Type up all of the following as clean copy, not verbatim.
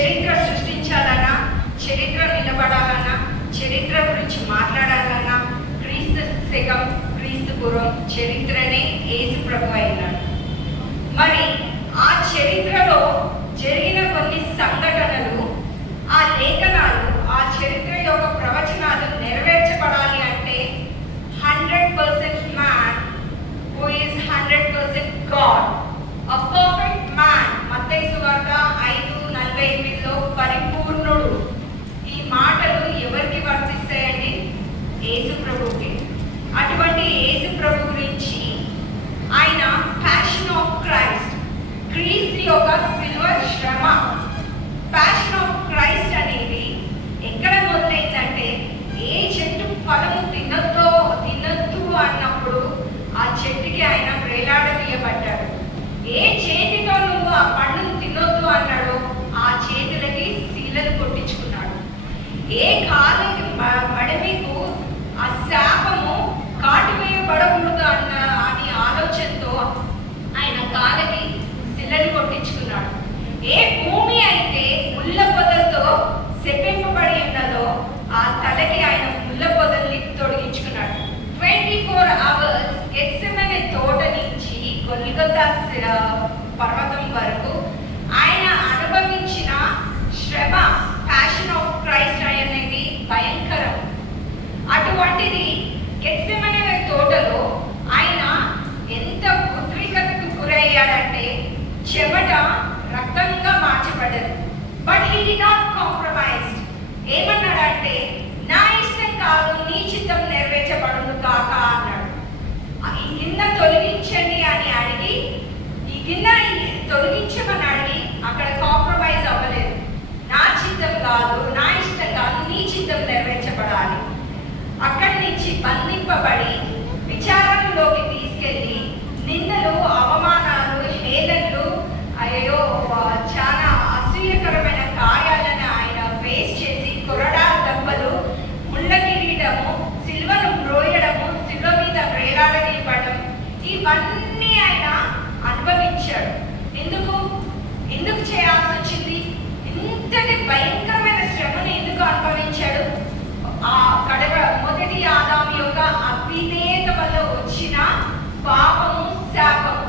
చరిత్ర సృష్టించాలన్నా, చరిత్ర నిలబడాలన్నా, చరిత్ర గురించి మాట్లాడాలన్నా క్రీస్తు శకం క్రీస్తు పూర్వం చరిత్రనే యేసు ప్రభు అయినాడు. మరి ఆ చరిత్రలో జరిగిన కొన్ని సంఘటనలు, ఆ లేఖనాలు, ఆ చరిత్ర యొక్క ప్రవచనాలు నెరవేర్చబడాలి అంటే 100% man who is 100% God, a perfect man. మత్తయి సువార్త 5:48లో పరిపూర్ణుడు. ఈ మాటలు ఎవరికి వర్తిస్తాయండి? యేసు ప్రభుకి. అటువంటి యేసు ప్రభు గురించి ఆయన ప్యాషన్ ఆఫ్ క్రైస్ట్, క్రీస్తు యొక్క సిలువ శ్రమ. ప్యాషన్ ఆఫ్ క్రైస్ట్ అనేది ఎక్కడ మొదలైందంటే, ఏ చెట్టు ఫలము తినొద్దు అన్నప్పుడు ఆ చెట్టుకి ఆయన వేలాడదీయబడ్డాడు. ఏ చేతితో నువ్వు ఆ పండును తినొద్దు అన్నాడో ఆ చేతులకి శీలలు కొట్టించుకున్నాడు. ఏ కాళ్ళకి మడమికు ఆ శాపము కాటివేయబడకూడదు అని ఆలోచనతో ఆయన కాళ్ళకి శిలలు కొట్టించుకున్నాడు. ఏ భూమి అయితే ముళ్ళ పొదలతో శపింపబడి ఉన్నదో ఆ తలకి ఆయన ముళ్ళ పొదల్ని తొలగించుకున్నాడు. 24 hours గెత్సెమనే తోట నుంచి గొల్గొతా పర్వతం వరకు ఆయన అనుభవించిన శ్రమ, ప్యాషన్ ఆఫ్ క్రైస్ట్ అనేది భయంకరం. అటువంటిది గెత్సెమనే తోటలో ఆయన ఎంత ఉద్రిక్తతకు గురయ్యాడంటే చెమట రక్తంగా మార్చబడ్డది. But he did not compromise. ఏమన్నాడంటే, నా ఇష్టం కాదు, నీ చిత్తం నెరవేర్చబడును కాక అన్నాడు. ఈ గిన్నె తొలగించండి అని అడిగి, ఈ గిన్నె తొలగించమని అడిగి అక్కడ కాంప్రమైజ్ అవ్వలేదు. నా చిత్తం కాదు, నా ఇష్టం కాదు, నీ చిత్తం నెరవేర్చబడాలి. అక్కడి నుంచి బంధింపబడి విచారణలోకి తీసుకెళ్ళి నిందలు, అవమానాలు, హేళనలు, అయ్యో చాలా అసూయకరమైన కార్యాలను ఆయన ఫేస్ చేసి కొరడాల దెబ్బలు, ముళ్ళ కిరీటము, సిల్వను మ్రోయడము, సిల్వ మీద వేలాడదీయబడడం, ఇవన్నీ ఆయన అనుభవించాడు. ఎందుకు చేయాల్సి వచ్చింది? ఇంతటి భయంకరమైన శ్రమను ఎందుకు అనుభవించాడు? ఆ మొదటి ఆదాము యొక్క అవిధేయత వల్ల వచ్చిన పాపము, శాపము.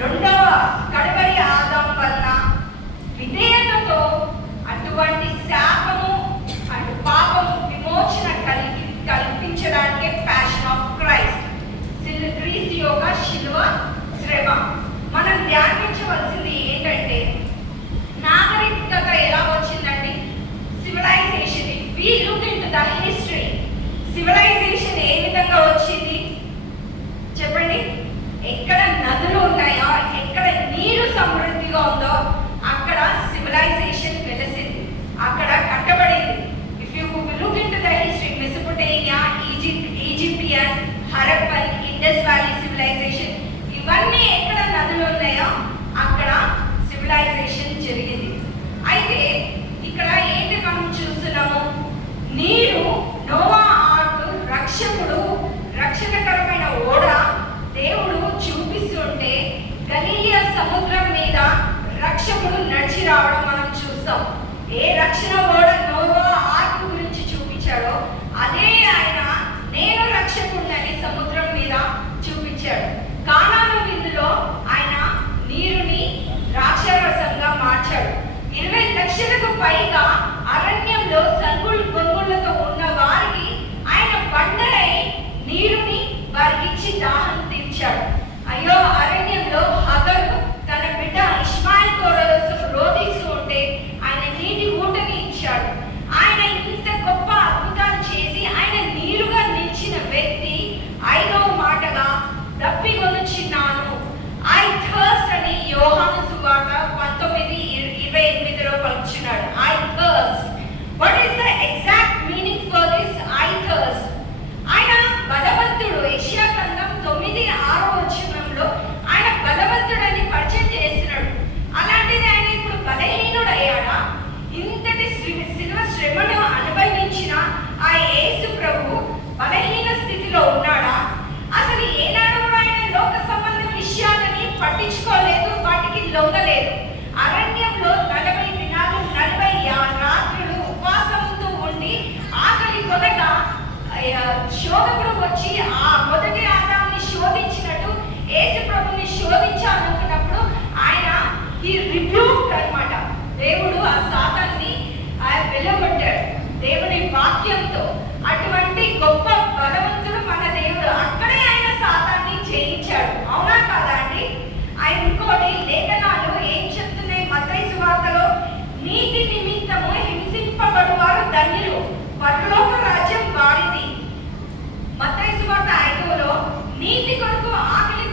రెండవ కడవరి ఆదాము వల్ల విధేయతతో అటువంటి శాపము అటు పాపము విమోచన కల్పించడానికి ప్యాషన్ ఆఫ్ క్రైస్ట్, క్రీస్తు యొక్క శిలువ శ్రమ. మనం ధ్యానించవలసింది ఏంటంటే, నాగరికత ఎలా వచ్చిందండి? Civilisation. We look into the history. Civilisation ఏ విధంగా వచ్చింది చెప్పండి? ఎక్కడ నదులు ఉన్నాయో, ఎక్కడ నీరు సమృద్ధిగా ఉందో అక్కడ సివిలైజేషన్ వెలసింది, అక్కడ కట్టబడింది. If you look into the history, Mesopotamia, Egyptian, Harappan, Indus valley civilisation, ఇవన్నీ ఎక్కడ నదులు ఉన్నాయో అక్కడ సివిలైజేషన్ జరిగింది. అయితే ఇక్కడ ఏంటి మనం చూస్తున్నాము? నీరు, నోవా ఆర్క్, రక్షకుడు, రక్షణకరమైన ఓడ దేవుడు చూపిస్తుంటే గలీలియా సముద్రం మీద రక్షకుడు నడిచి రావడం మనం చూస్తాం. ఏ రక్షణ ఓడ నోవా ఆర్క్ గురించి చూపించాడో అదే ఆయన నేను రక్షకుడిని సముద్రం మీద చూపించాడు. కానాను విందులో ఆయన నీరుని ద్రాక్షారసంగా మార్చాడు. 20 లక్షలకు పైగా అరణ్యంలో సంగుళ్ళు గొంగుళ్ళతో ఉన్న వారికి ఆయన బండలై నీరుని వారికిచ్చి దాహం తీర్చాడు. అయ్యో, అరణ్యంలో హగర్ తన బిడ్డ ఇష్మాయిల్ కోసం రోధిస్తూ ఉంటే ఆయన నీటి ఊటని ఇచ్చాడు. ఆయన ఇంత గొప్ప అద్భుతాలు చేసి ఆయన నీరుగా నిలిచిన వ్యక్తి 5వ మాటగా దప్పిగొనుచున్నాను, ఐ థర్స్ట్ అని యోహాను సువార్త 19:28లో పలుకుచున్నాడు. I thirst. What is the శోధకుడు వచ్చి ఆ మొదటి ఆదాముని శోధించినట్టు యేసు ప్రభుని శోధించాలనుకున్నప్పుడు ఆయన ఈ రిబ్యూక్ అన్నమాట. దేవుడు ఆ సాతాన్ని వెలుగొట్టాడు దేవుని వాక్యంతో. అటువంటి గొప్ప బలవంతుడు మన దేవుడు. అక్కడే ఆయన సాతాన్ని జయించాడు. అవునా కాదా అండి? ఆయన ఇంకోటి లేఖనాలు ఏం చెప్తున్నాయి? మత్తయి సువార్తలో నీతి నిమిత్తము హింసింపబడువారు ధన్యులు, పరలోక రాజ్యం వారిది. మత్తయి సువార్త 5లో నీతి కొరకు ఆకలి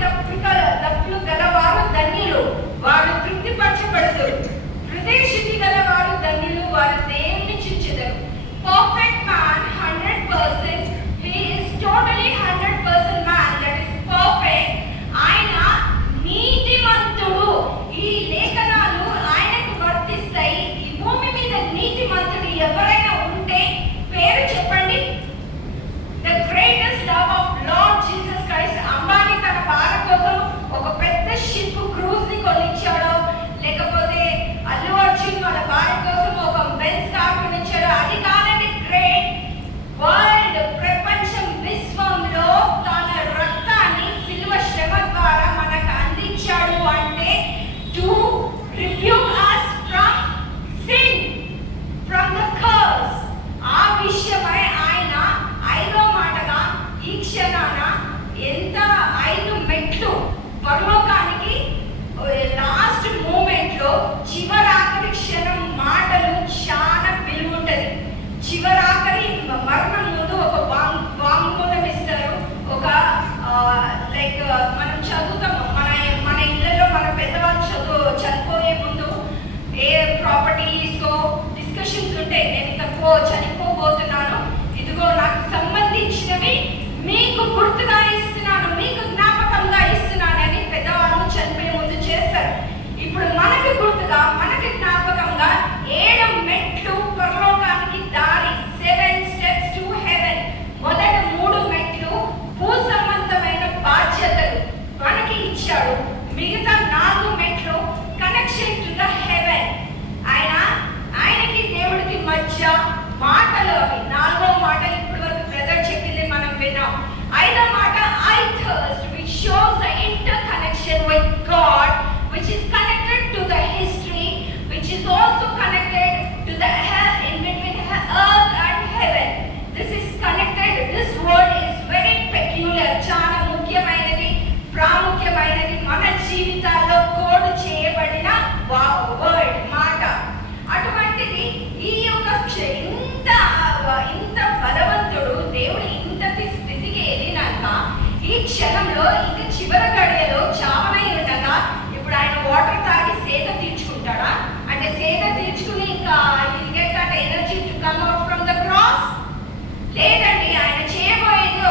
దప్పులు గలవారు ధన్యులు, వారు తృప్తిపరచబడుదురు. హృదయ శుద్ధి గలవారు ధన్యులు, వారు దేవుని చూచెదరు. Perfect man 100%, he is totally 100% man, that is perfect. ఆయన నీతిమంతుడు. ఈ లేఖనాలు ఆయనకు వర్తిస్తాయి. ఈ భూమి మీద నీతిమంతుడు ఎవరైనా ఉంటే పేరు చెప్పండి. The greatest love of Lord Jesus Christ. Ambani తన భార్య కోసం ఒక పెద్ద షిప్ క్రూజ్ ని కొనిచ్చాడు, లేకపోతే అల్లు అర్జున్ వాళ్ళ భార్య కోసం ఒక బెంజ్ కార్ కొనిచ్చాడు. అది కాదండి గ్రేట్. వరల్డ్ ప్రపంచం విశ్వంలో తన రక్తాన్ని సిలువ శ్రమ ద్వారా మనకు అందించాడు అంటే to rebuke us from sin, from the curse. ఆ విషయమై ఆయన 5వ మాటగా ఈ క్షణాన ఎంత 5 మెట్లు పరలోకానికి లాస్ట్ మూమెంట్ లో చివరాఖరి క్షణం మాటలు చాలా విలువ ఉంటది. చివరాఖరి మరణం ముందు ఒక వాంగ్మూలం ఇస్తారు. ఒక లైక్ మనం చదువుతాము మన ఇళ్ళలో మన పెద్దవాళ్ళు చనిపోయే ముందు ఏ ప్రాపర్టీస్ డిస్కషన్స్ ఉంటాయి. నేను ఇంకా చనిపోబోతున్నాను, ఇదిగో నాకు సంబంధించినవి మీకు గుర్తుగా ఇస్తున్నాను, మీకు జ్ఞాపకంగా ఇస్తున్నానని పెద్దవాళ్ళు చనిపోయే ముందు చేస్తారు. ఇప్పుడు మనకు గుర్తుగా మనకి జ్ఞాపకంగా 7 మెట్లు పరలోకానికి దారి, 7 steps to heaven. మొదటి 3 మెట్లు భూ సంబంధమైన బాధ్యతలు మనకి ఇచ్చాడు. మిగతా 4 మెట్లు కనెక్షన్ టు ద హెవెన్. ఆయనకి దేవుడికి మధ్య మాటలు అవి. 4వ మాట ఇప్పటి వరకు బ్రదర్ చెప్పింది మనం విన్నాం. 5వ మాట I thirst, which shows the interconnection with God, which is connected to the history, which is also connected to the in between earth and heaven. This is connected. This word is very peculiar. చాలా ముఖ్యమైనది, ప్రాముఖ్యమైనది. మన జీవితాల్లో code చేయబడిన word, మాట. అటువంటిది ఈ యొక్క ఇంత బలవంతుడు దేవుడు ఇంతటి స్థితికి వెళ్ళినాక ఈ క్షణంలో ఇంకా చివరి గడియలో చావనై ఉండగా ఇప్పుడు ఆయన వాటర్ తాగి సేద తీర్చుకుంటాడా? అంటే సేద తీర్చుకుని ఇంకా get that energy to come out from the cross? లేదండి. ఆయన చేయబోయేది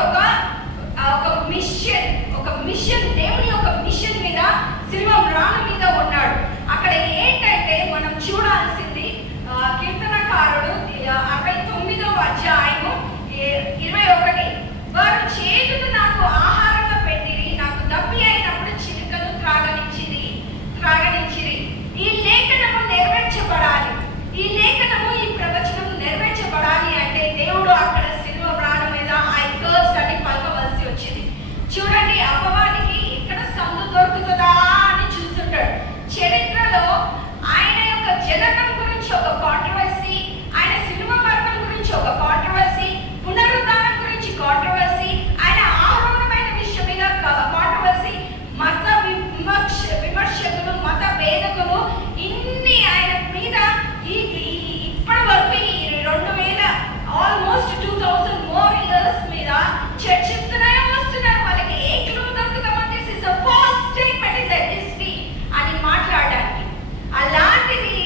ఒక మిషన్, దేవుని ఒక మిషన్ మీద, సిలువ మ్రాను మీద ఉన్నాడు. అక్కడ ఏంటంటే మనం చూడాల్సింది కీర్తనకారుడు 69వ అధ్యాయము 21. వారు చేతులు నాకు ఆహారంగా పెట్టిరి, నాకు దప్పి అయినప్పుడు చిలుకలు త్రాగనిచ్చిరి. ఈ లేఖనము నెరవేర్చబడాలి. ఈ లేఖనము, ఈ ప్రవచనం నెరవేర్చబడాలి అంటే దేవుడు అక్కడ సిలువ మ్రాను మీద ఐ థర్స్ట్ అని పలకవలసి వచ్చింది. చూడండి, అపవాదికి ఇక్కడ సందు దొరుకుతుందా అని చూస్తుంటాడు. చరిత్రలో ఆయన యొక్క జననం గురించి ఒక కాంట్రవర్సీ, ఆయన సిలువ మరణం గురించి ఒక కాంట్రవర్సీ, పునరుద్ధానం గురించి కాంట్రవర్సీ, ఆయన ఆరోగ్యమైన విషయం మీద కాంట్రవర్సీ, మత విమర్శకులు, మత వేదకులు, ఇన్ని ఆయన మీద ఇప్పటి వరకు 2000 ఆల్మోస్ట్ 2000 more years మీద చర్చిస్తూనే వస్తున్నారు. వాళ్ళకి ఏ క్లూ దొరుకుతామో this is a false statement in the history అని మాట్లాడడానికి. అలాంటిది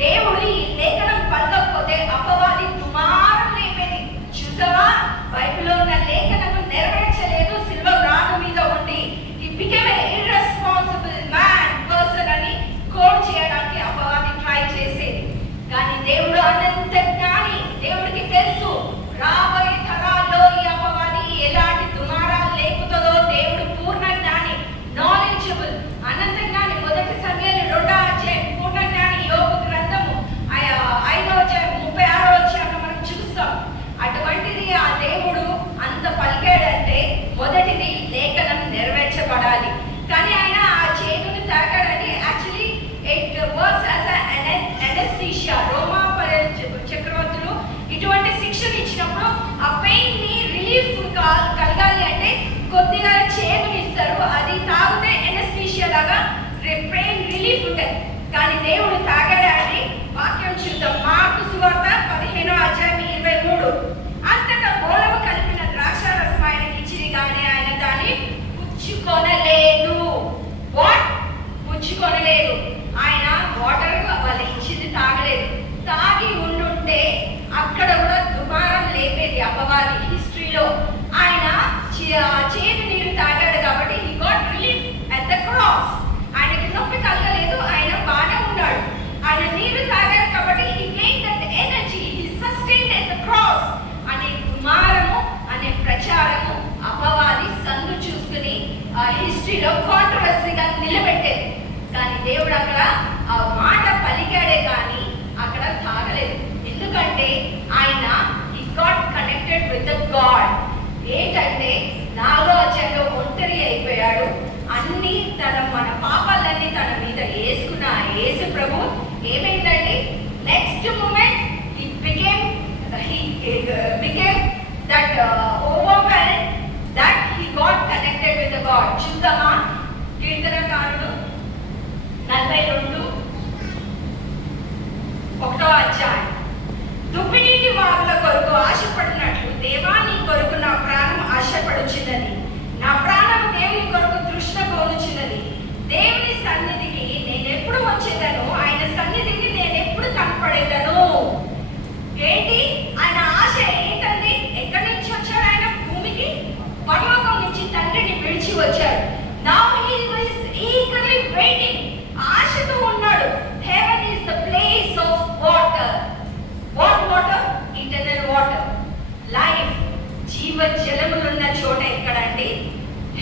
దేవుడు ఈ లేఖనం పలకపోతే అపవాది దుమారం లేపేది. చూసావా, బైబిల్లో ఉన్న లేఖనము నెరవేర్చలేదు, సిల్వ మ్రాను మీద ఉండి ఈ became a irresponsible man person అని కోడ్ చేయడానికి అపవాది ట్రై చేసేది. కానీ దేవుడు అనంత జ్ఞాని. దేవుడికి తెలుసు రాబోయే తరాల్లో ఈ అపవాది ఎలాంటి దుమారాలు లేపుతుందో. దేవుడు పూర్ణ జ్ఞాని, నాలెడ్జబుల్, అనంత జ్ఞాని. 1 సమూయేలు 2వ అధ్యాయం పూర్ణ జ్ఞాని. యోబు గ్రంథము 5వ అధ్యాయం 36వ అధ్యాయంలో మనం చూస్తాం. అటువంటిది ఆ దేవుడు కలగాలి అంటే కొద్దిగా చేదుని ఇస్తారు. అది తాగితే ఎనస్థీషియా లాగా పెయిన్ రిలీఫ్ ఉంటుంది. కానీ దేవుడు తాగాడా అని వాక్యం చూద్దాం. మార్కు సువార్త 15:23. అంతటా బోలము కలిపిన ద్రాక్షారసం ఆయనకి ఇచ్చిరి కానీ ఆయన దాన్ని పుచ్చుకొనలేదు. వాట్? పుచ్చుకొనలేదు. ఆయన వాటర్ వాళ్ళు ఇచ్చింది తాగలేదు. తాగి ఉండుంటే అక్కడ కూడా దుమారం లేపేది అపవాది హిస్టరీలో. ఆయన చేదు నీరు తాగాడు కాబట్టి he got relief at the cross. ఆయనకి నొప్పి కలగలేదు, ఆయన బాగానే ఉన్నాడు. ఆయన నీరు తాగాడు కాబట్టి he gain that energy, he sustained at the cross. అనే దుమారము అనే ప్రచారము అపవాది సందు చూసుకుని హిస్టరీలో కాంట్రవర్సీగా నిలబెట్టేది. కానీ దేవుడు అక్కడ ఆ మాట పలికాడే కానీ అక్కడ తాగలేదు. ఎందుకంటే ఆయన he got connected with the God. ఏంటంటే 4వ అధ్యాయంలో ఒంటరి అయిపోయాడు. అన్ని మన పాపాలన్నీ తన మీద వేసుకున్న యేసు ప్రభు ఏమైందండి, next moment he became that overwhelmed that he got connected with the God. చూద్దామా కీర్తనకారుడు 42:1 అధ్యాయం. దుప్పినీటి వాగుల కొరకు ఆశపడినట్లు దేవా నీ కొరకు నా ప్రాణం ఆశపడుచున్నది. నా ప్రాణం దేవుని కొరకు తృష్ణ కోరుచున్నది. దేవుని సన్నిధికి నేను ఎప్పుడు వచ్చేదను, ఆయన సన్నిధికి నేను ఎప్పుడు కనపడేదను. ఏంటి ఆయన ఆశ ఏంటండి? ఎక్కడి నుంచి వచ్చాడు ఆయన? భూమికి పరలోకం నుంచి తండ్రిని విడిచి వచ్చాడు. Now he was eagerly waiting. ఆశతో ఉన్నాడు. Heaven is the place of water. What water? Eternal water. Life. జీవ జలములున్న చోట ఎక్కడండి?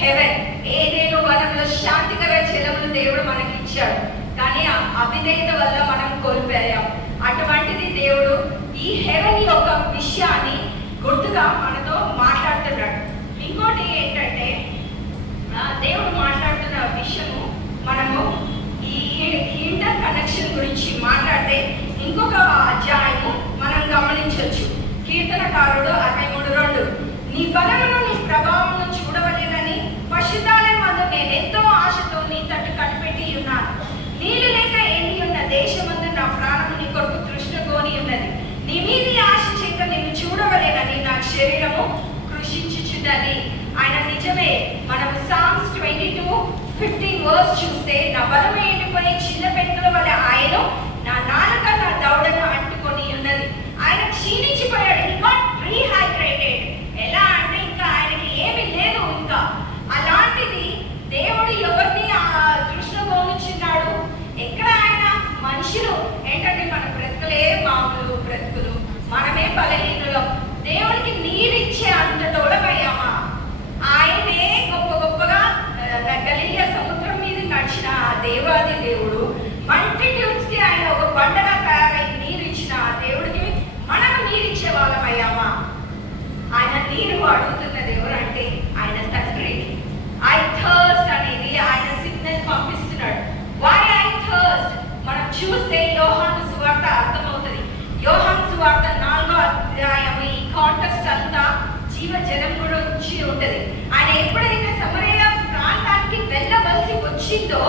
హెవెన్. ఏదేను వనంలో శాంతికర జలములు దేవుడు మనకి ఇచ్చాడు. కానీ అవిధేయత వల్ల మనం కోల్పోయాం. అటువంటిది దేవుడు ఈ హెవెన్ యొక్క విషయాన్ని గుర్తుగా మనతో మాట్లాడుతున్నాడు. ఇంకోటి ఏంటంటే దేవుడు మాట్లాడుతున్న విషయము మనము ఈ ఇంటర్ కనెక్షన్ గురించి మాట్లాడితే ఇంకొక అధ్యాయము మనం గమనించవచ్చు. కీర్తనకారుడు 63:2. నీ బలమును నీ ప్రభావమును చూడవలేనని పశుధాలయం వద్ద నేను ఎంతో ఆశతో నీ తట్టు కనిపెట్టి ఉన్నాను. నీళ్ళు లేక ఎండి ఉన్న దేశమందు నా ప్రాణము నీ కొరకు తృష్ణగోని ఉన్నది. నీ మీది ఆశ చేత నేను చూడవలేనని నా శరీరము కృషించుచున్నది. ఆయన నిజమే. మనం సామ్స్ 22:15 చూస్తే నా బలము ఎండిపోయి చిన్న పెంకుల వల్ల ఆయన నా నాలుక నా దవడను అంటుకొని ఉన్నది. ఆయన క్షీణించిపోయాడు. He got రీహైడ్రేటెడ్. ఎలా అంటే ఇంకా ఆయనకి ఏమీ లేదు. ఇంకా అలాంటిది దేవుడు ఎవరిని తృష్ణగోనుచున్నాడు? ఎక్కడ ఆయన? మనుషులు ఏంటంటే మన బ్రతుకులే మామూలు బ్రతుకులు, మనమే బలహీనులం. దేవుడికి నీరిచ్చే అంతటోళమయ్యామా? ఆయనే గొప్పగా గలిలియా సముద్రం మీద నడిచిన దేవాది దేవుడు మల్టిట్యూడ్స్ కి ఆయన ఒక బండగా తయారై నీరిచ్చిన దేవుడికి మనం నీరిచ్చే వాళ్ళమయ్యామా? ఆయన నీరు అడుగుతున్నది ఎవరంటే ఆయన తండ్రి. ఐ థర్స్ట్ అనేది ఆయన సిగ్నల్ పంపిస్తున్నాడు. Why I thirst? మనం చూస్తే యోహాను సువార్త అర్థమవుతుంది. యోహాను సువార్త 4వ అధ్యాయం ఈ కాంటెక్స్ట్ అంతా జీవ జలం గురించి ఉంటది. ఆయన ఎప్పుడైతే సమరయ ప్రాంతానికి వెళ్ళవలసి వచ్చిందో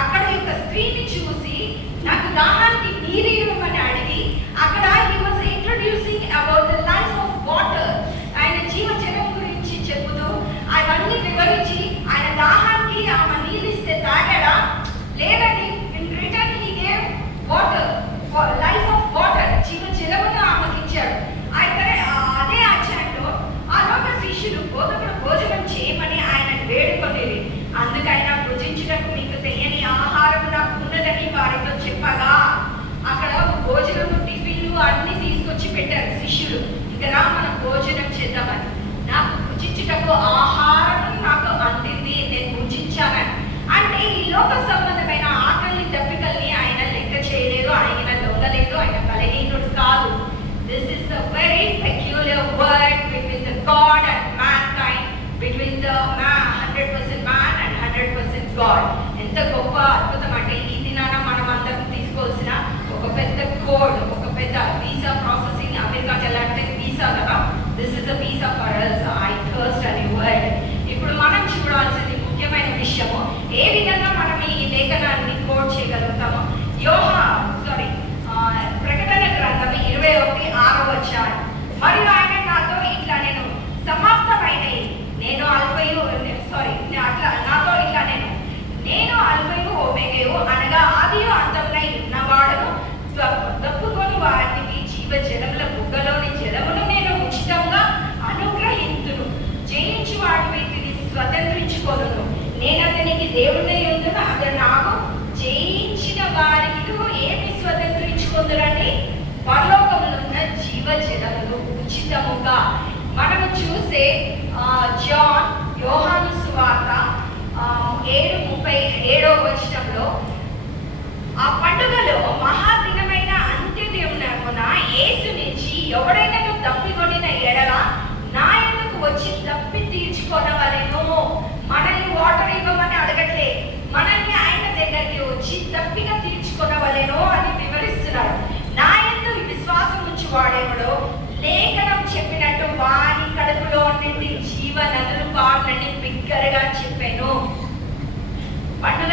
అక్కడ ఒక స్త్రీని చూసి నాకు దాహానికి నీరు ఇవ్వమని అడిగి అక్కడ he was introducing about the life of water. ఆయన జీవ జలం గురించి చెబుతూ అవన్నీ వివరించి ఆయన దాహానికి ఆమె నీళ్ళు ఇస్తే తాగాడా? లేదండి. In return he gave water, life of water, జీవ జలమును ఆమెకి ఇచ్చాడు. అయితే అదే అధ్యాయంలో ఆలోక శిష్యులు బోధకుడు భోజనం చేయమని ఆయన వేడుకొనేది. అందుకైనా భుజించుటకు మీకు తెలియని ఆహారం నాకు ఉన్నదని వారితో చెప్పగా అక్కడ భోజనము టిఫిన్లు అన్ని తీసుకొచ్చి పెట్టారు శిష్యులు. ఇక రా మనం భోజనం చేద్దామని. నాకు భుజించుటకు ఆహారం నాకు అందింది, నేను భుజించానని. అంటే ఈ లోక సంబంధమైన ఆకలి దప్పికల్ని ఆయన లెక్క చేయలేదు. ఆయన లొంగలేదు. ఆయన బలహీనుడు కాదు. This is a very peculiar word between the God and mankind, between the man 100% man and 100% God. ఎంత గొప్ప అద్భుతం అంటే ఈ దినాన మనం అందరం తీసుకోవాల్సిన ఒక పెద్ద కోడ్, ఒక పెద్ద వీసా ప్రాసెసింగ్. అమెరికాకి ఎలా అంటే వీసా కదా, this is the visa for us. I thirst దేవుడై ఉండును, అతడు నాకు జయించిన వారికి ఏమి స్వతంత్రించుకుందరండి? పరలోకములో ఉన్న జీవజలములు ఉచితముగా. మనము చూసే యోహాను సువార్త 7:37 ఆ పండుగలో మహాదినమైన అంత్యదినమున యేసు నుంచి ఎవడైనా తప్పికొనిన ఎడల నా యొద్దకు వచ్చి తప్పి తీర్చుకొనవలెను. మనల్ని వాటర్ ఇవ్వమని అడగట్లే, మనల్ని ఆయన దగ్గరికి వచ్చి తప్పిగా తీర్చుకొనవలెను అని వివరిస్తున్నాడు. నా యందు విశ్వాసం ఉంచి వాడేవాడో లేఖనం చెప్పినట్టు వాని కడుపులో నుండి జీవ నదులు పారునని బిగ్గరగా చెప్పాను. పండుగ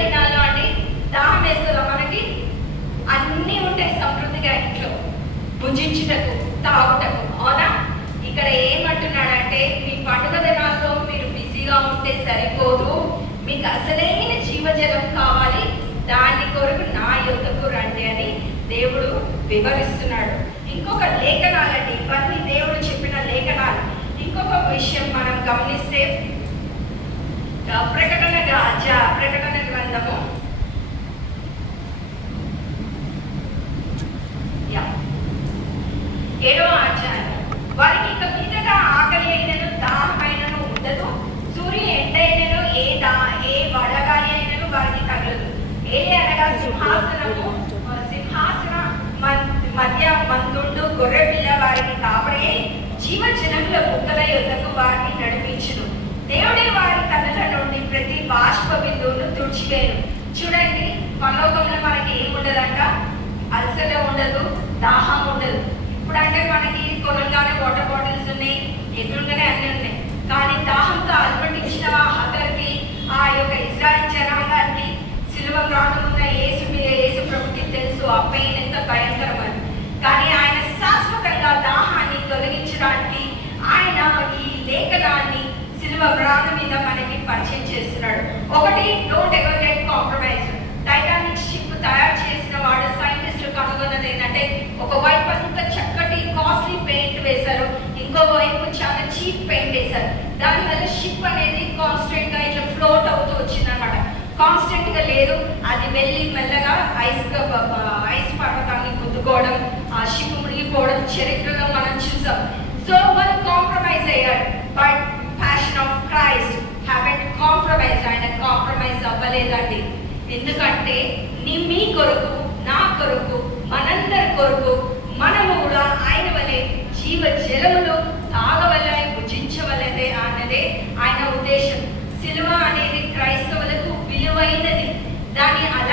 దినాల్లో అండి దాహం వేస్తుందా? మనకి అన్నీ ఉంటాయి సమృద్ధిగా ఇంట్లో, భుజించుటకు తాగుటకు, అవునా? ఇక్కడ ఏమంటున్నాడంటే మీ పండుగ దినాల్లో మీరు బిజీగా ఉంటే సరిపోదు, మీకు అసలైన జీవజలం కావాలి, దాని కొరకు నా యొద్దకు రండి అని దేవుడు వివరిస్తున్నాడు. ఇంకొక లేఖనాలండి, ఇవన్నీ దేవుడు చెప్పిన లేఖనాలు. ఇంకొక విషయం మనం గమనిస్తే ప్రకటన గ్రంథము 7వ అధ్యాయం. వారికి ఇక మీదగా ఆకలి అయినను దాహమైనను ఉండదు, సూర్య ఎండైనను ఏ వడగాలి అయినను వారికి తగలదు. అనగా సింహాసన మధ్య మందుండు గొర్రె పిల్ల వారికి కాపడే జీవజనముల బుక్కల యొద్దకు వారిని నడిపించును. దేవుడే వారి కన్నుల నుండి ప్రతి బాష్ప బిందువును తుడిచివేయను. చూడండి, పరలోకంలో మనకి ఏముండదంట? అలసట ఉండదు, దాహం ఉండదు. ఇప్పుడంటే మనకి కొనగానే వాటర్ బాటిల్స్ ఉన్నాయి, ఎదురుగానే అన్నీ ఉన్నాయి. కానీ దాహంతో అలమటించిన హతర్కి, ఆ యొక్క ఇజ్రాయెల్ జనాంగానికి సిలువ ప్రాణమున్న యేసు ప్రభుకి తెలుసు ఆ పెయిన్ ఎంత భయంకరమని. కానీ ఆయన శాశ్వతంగా దాహాన్ని తొలగించడానికి ఆయన ఈ లేఖనాన్ని సిలువ ప్రాణం మీద మనకి పరిచయం చేస్తున్నాడు. ఒకటి, don't ever get compromise. Titanic ship తయారు చేసిన వాడు సైంటిస్టులు కనుగొన్నది ఏంటంటే, ఒకవైపు అంతా చక్కటి కాస్ట్లీ పెయింట్ వేశారు, ఇంకో వైపు చాలా చీప్ పెయింట్ వేశారు. దానివల్ల షిప్ అనేది కాన్స్టెంట్ గా ఇట్లా ఫ్లోట్ అవుతూ వచ్చింది అనమాట. కాన్స్టెంట్ గా లేదు, అది వెళ్ళి మెల్లగా ఐస్ పర్వతాన్ని గుద్దుకోవడం, ఆ షిప్ మునిగిపోవడం చరిత్రలో మనం చూసాం. సో వాళ్ళు కాంప్రమైజ్ అయ్యారు, but passion of Christ haven't compromise. ఆయన కాంప్రమైజ్ అవ్వలేదండి. ఎందుకంటే మీ కొరకు, నా కొరకు, మనందరి కొరకు మనము కూడా